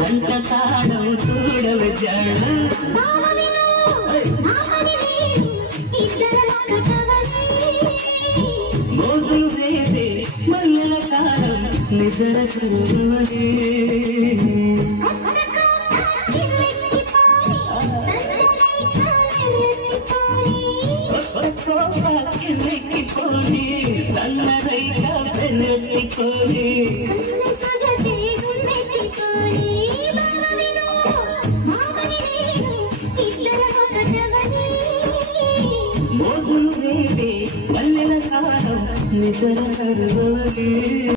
జంట తాళం చూడవే జాడ మోజులు వేసే మల్లెల కాలం నిద్ర కరువే కిర్రెక్కిపోని సన్నదైగా పెన్నెత్తికోని మోజులు వేసే మల్లెల కాలం నిద్ర కరువే